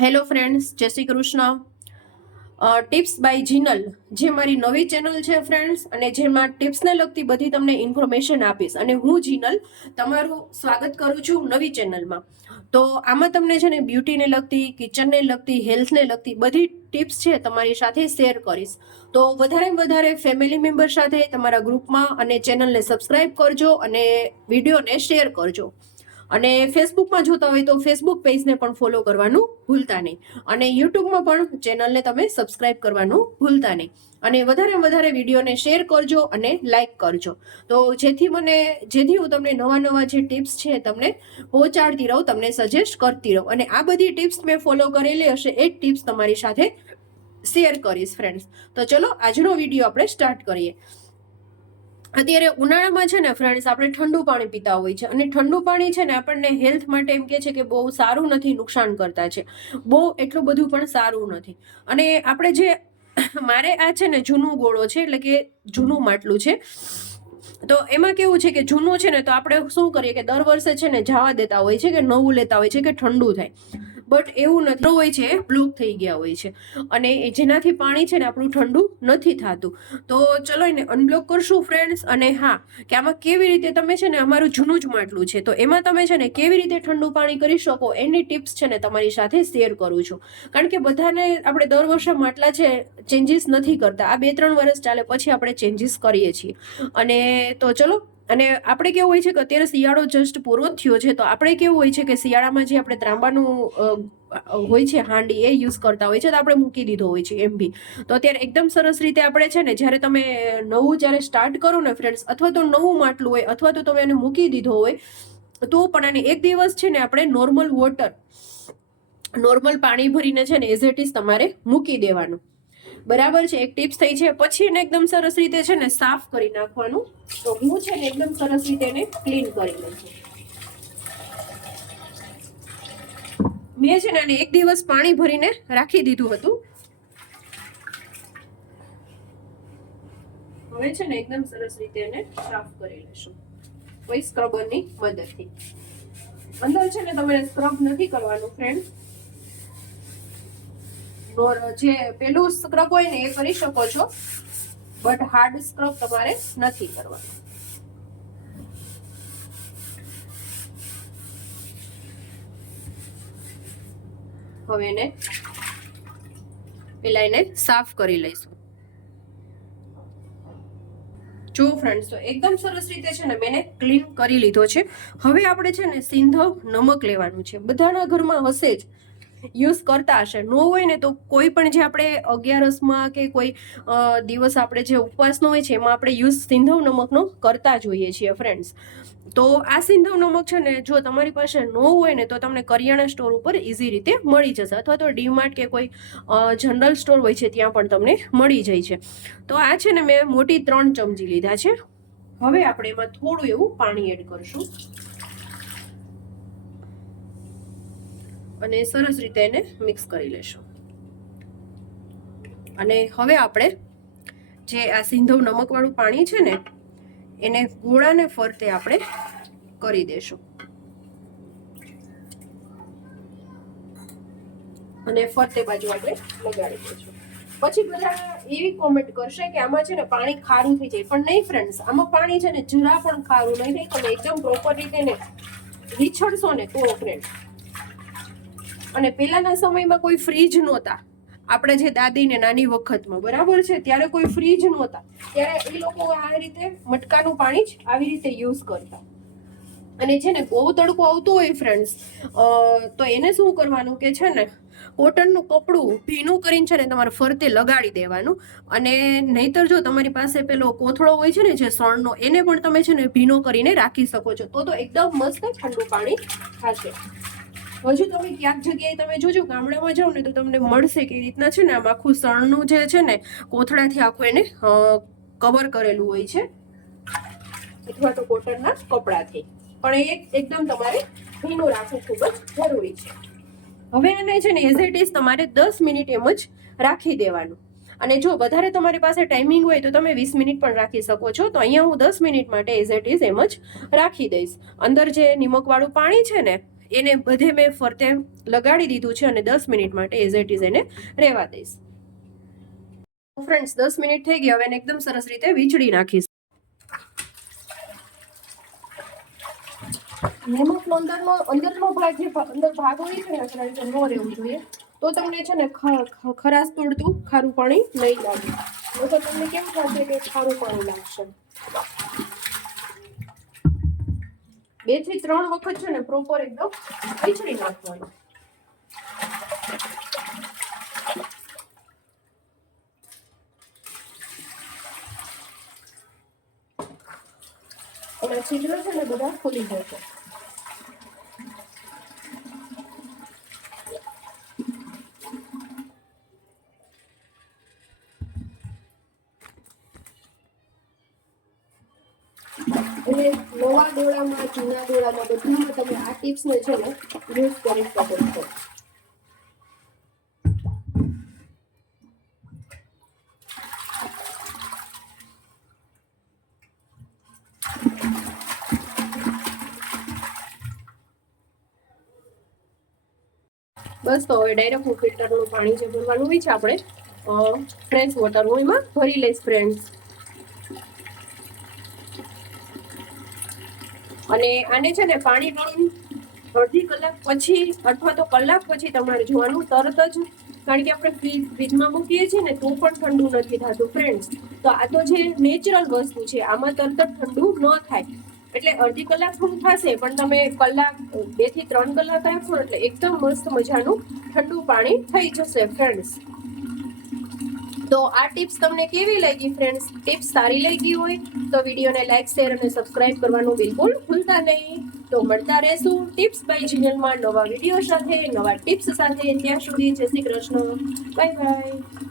Hello friends, જય Shri Krishna. Tips by Jinal જે મારી નવી ચેનલ છે ફ્રેન્ડ્સ, અને જેમાં ટિપ્સને લગતી બધી તમને ઇન્ફોર્મેશન આપીશ. અને હું જીનલ તમારું સ્વાગત કરું છું નવી ચેનલમાં. તો આમાં તમને છે ને બ્યુટીને લગતી, કિચનને લગતી, હેલ્થને લગતી બધી ટિપ્સ છે તમારી સાથે શેર કરીશ. તો વધારે ફેમિલી મેમ્બર સાથે તમારા ગ્રુપમાં અને ચેનલને સબસ્ક્રાઇબ કરજો અને વિડીયોને શેર કરજો. અને ફેસબુકમાં જોતા હોય તો ફેસબુક પેજને પણ ફોલો કરવાનું ભૂલતા નહીં. અને યુટ્યુબમાં પણ ચેનલને તમે સબસ્ક્રાઇબ કરવાનું ભૂલતા નહીં. અને વધારે વિડીયોને શેર કરજો અને લાઇક કરજો. તો જેથી હું તમને નવા જે ટિપ્સ છે તમને પહોંચાડતી રહું, તમને સજેસ્ટ કરતી રહું. અને આ બધી ટિપ્સ મેં ફોલો કરેલી હશે એ જ ટિપ્સ તમારી સાથે શેર કરીશ ફ્રેન્ડ્સ. તો ચલો આજનો વિડીયો આપણે સ્ટાર્ટ કરીએ. અત્યારે ઉનાળામાં છે ને ફ્રેન્ડ્સ, આપણે ઠંડુ પાણી પીતા હોય છે. અને ઠંડુ પાણી છે ને આપણને હેલ્થ માટે એમ કે છે કે બહુ સારું નથી, નુકસાન કરતા છે. બહુ એટલું બધું પણ સારું નથી. અને આપણે મારે આ છે ને જૂનું ગોળો છે, એટલે કે જૂનું માટલું છે. તો એમાં કેવું છે કે જૂનું છે ને તો આપણે શું કરીએ કે દર વર્ષે છે ને જવા દેતા હોય છે કે નવું લેતા હોય છે કે ઠંડુ થાય. બટ એવું નથી હોય છે, બ્લોક થઈ ગયા હોય છે. અને જેનાથી પાણી છે ને આપણું ઠંડુ નથી થતું. તો ચલો એને અનબ્લોક કરશું ફ્રેન્ડ્સ. અને હા, કે આમાં કેવી રીતે તમે છે ને, અમારું જૂનું જ માટલું છે તો એમાં તમે છે ને કેવી રીતે ઠંડુ પાણી કરી શકો એની ટિપ્સ છે ને તમારી સાથે શેર કરું છું. કારણ કે બધાને આપણે દર વર્ષે માટલા છે ચેન્જીસ નથી કરતા. આ 2-3 વર્ષ ચાલે પછી આપણે ચેન્જીસ કરીએ છીએ. અને તો ચલો. અને આપણે કેવું હોય છે કે અત્યારે શિયાળો જસ્ટ પૂરો થયો છે, તો આપણે કેવું હોય છે કે શિયાળામાં જે આપણે ત્રાંબાનું હોય છે હાંડી એ યુઝ કરતા હોય છે, તો આપણે મૂકી દીધો હોય છે એમ બી. તો અત્યારે એકદમ સરસ રીતે આપણે છે ને જ્યારે તમે જ્યારે સ્ટાર્ટ કરો ને ફ્રેન્ડ્સ, અથવા તો નવું માટલું હોય અથવા તો તમે એને મૂકી દીધો હોય તો પણ આને એક દિવસ છે ને આપણે નોર્મલ પાણી ભરીને છે ને એઝ ઇટ ઇઝ તમારે મૂકી દેવાનું. બરાબર છે. એક ટિપ્સ થઈ છે. પછી એને એકદમ સરસ રીતે છે ને સાફ કરી નાખવાનું. તો હું છે ને એકદમ સરસ રીતે એને ક્લીન કરી લઉં છું. મેં છે ને આને એક દિવસ પાણી ભરીને રાખી દીધું હતું. હવે છે ને એકદમ સરસ રીતે એને સાફ કરી લેશું કોઈ સ્ક્રબરની મદદથી. અંદર છે ને તમારે સ્ક્રબ નથી કરવાનું ફ્રેન્ડ. જે પેલું સ્ક્રબ હોય ને એ કરી શકો છો, બટ હાર્ડ સ્ક્રબ તમારે નથી કરવાનું. હવે એને સાફ કરી લઈશું. જો ફ્રેન્ડ્સ, તો એકદમ સરસ રીતે છે ને મેં ક્લીન કરી લીધો છે. હવે આપણે છે ને સિંધવ નમક લેવાનું છે. બધાના ઘરમાં હશે જ, યુઝ કરતા હશે. ન હોય ને તો કોઈ પણ જે આપણે 11 કે કોઈ દિવસ આપણે જે ઉપવાસનો હોય છે એમાં આપણે યુઝ સિંધવ નમકનો કરતા જોઈએ છીએ ફ્રેન્ડ્સ. તો આ સિંધવ નમક છે ને જો તમારી પાસે ન હોય ને તો તમને કરિયાણા સ્ટોર ઉપર ઇઝી રીતે મળી જશે, અથવા તો ડીમાર્ટ કે કોઈ જનરલ સ્ટોર હોય છે ત્યાં પણ તમને મળી જાય છે. તો આ છે ને મેં મોટી 3 ચમચી લીધા છે. હવે આપણે એમાં થોડું એવું પાણી એડ કરશું અને સરસ રીતે એને મિક્સ કરી લેશું. અને હવે આપણે જે આ સિંધવ નમક વાળું પાણી છે ને એને ગોળાને ફરતે આપણે કરી દેશું. અને ફરતે બાજુ આપણે લગાડી દઈશું. પછી બધા એવી કોમેન્ટ કરશે કે આમાં છે ને પાણી ખારું થઈ જાય, પણ નહીં ફ્રેન્ડ્સ, આમાં પાણી છે ને જરા પણ ખારું નહીં થાય. તમે એકદમ પ્રોપર રીતે ને વિછળશો ને તો ફ્રેન્ડ. અને પહેલાના સમયમાં કોઈ ફ્રીજ નહોતા. આપણે જે દાદી ને નાની વખતમાં, બરાબર છે, ત્યારે કોઈ ફ્રીજ નહોતા. ત્યારે એ લોકો આ રીતે મટકાનું પાણી જ આવી રીતે યુઝ કરતા. અને છે ને બહુ તડકો આવતો હોય ફ્રેન્ડ્સ, તો એને શું કરવાનું કે છે ને કોટનનું કપડું ભીનું કરીને છે ને તમારે ફરતે લગાડી દેવાનું. અને નહીતર જો તમારી પાસે પેલો કોથળો હોય છે ને જે સણનો, એને પણ તમે છે ને ભીનો કરીને રાખી શકો છો. તો એકદમ મસ્ત ઠંડુ પાણી થશે. હજુ તમે ક્યાંક જગ્યાએ તમે જોજો, ગામડામાં જાઓ ને તો તમને મળશે કે રીતના છે ને આમ આખું સણનું જે છે ને કોથળાથી આખું એને કવર કરેલું હોય છે, અથવા તો કોટનના કપડાથી. પણ એ એકદમ તમારે ભીનું રાખવું ખૂબ જ જરૂરી છે. હવે એને છે ને એઝ ઇટ ઇઝ તમારે 10 મિનિટ એમ જ રાખી દેવાનું. અને જો વધારે તમારી પાસે ટાઈમિંગ હોય તો તમે 20 મિનિટ પણ રાખી શકો છો. તો અહીંયા હું 10 મિનિટ માટે એઝ ઇટ ઇઝ એમ જ રાખી દઈશ. અંદર જે નિમકવાળું પાણી છે ને એને બધે મેં ફરતે લગાડી દીધું છે અને 10 મિનિટ માટે એઝ ઇટ ઇઝ એને રહેવા દઈશ. ફ્રેન્ડ્સ 10 મિનિટ થઈ ગઈ. હવે એને એકદમ સરસ રીતે વીંચળી નાખીશ. નમકનો અંદરનો ભાગ જે અંદર ભાગ હોય છે ને ફ્રેન્ડ્સ ન રહેવું જોઈએ. તો તમને છે ને ખરાશ પડતું ખારું પાણી નહીં લાગે. તો તમને કેમ થશે કે ખારું પાણી લાગશે. 2 થી 3 વખત છે ને પ્રોપર એકદમ વીંચળી નાખવાનું. અને છિદ્ર છે ને બધા ખુલી જશે. એટલે નવા દોડામાં જૂના દોડામાં બધું તમે આ ટિપ્સને છે ને યુઝ કરી શકો છો. બસ તો હવે ડાયરેક્ટ હું ફિલ્ટરનું પાણી જે ભરવાનું હોય છે આપણે ફ્રેશ વોટરનું એમાં ભરી લઈશ ફ્રેન્ડ્સ. અને આને છે ને પાણી ભરીને અડધી કલાક પછી અથવા તો કલાક પછી તમારે જોવાનું. તરત જ, કારણ કે આપણે ફ્રીજમાં મૂકીએ છીએ ને તો પણ ઠંડુ નથી થતું ફ્રેન્ડ્સ. તો આ તો જે નેચરલ વસ્તુ છે આમાં તરત જ ઠંડુ ન થાય. એટલે અડધી કલાક થોડું થશે પણ તમે કલાક 2 થી 3 કલાક રાખશો એટલે એકદમ મસ્ત મજાનું ઠંડુ પાણી થઈ જશે ફ્રેન્ડ્સ. તો આ ટિપ્સ તમને કેવી લાગી ફ્રેન્ડ્સ? ટિપ્સ સારી લાગી હોય તો વિડીયોને લાઈક, શેર અને સબસ્ક્રાઇબ કરવાનું બિલકુલ ભૂલતા નહીં. તો મળતા રહેશું ટિપ્સ બાય જીનલમાં નવા વિડીયો સાથે, નવા ટિપ્સ સાથે. ત્યાં સુધી જય શ્રી કૃષ્ણ. Bye bye.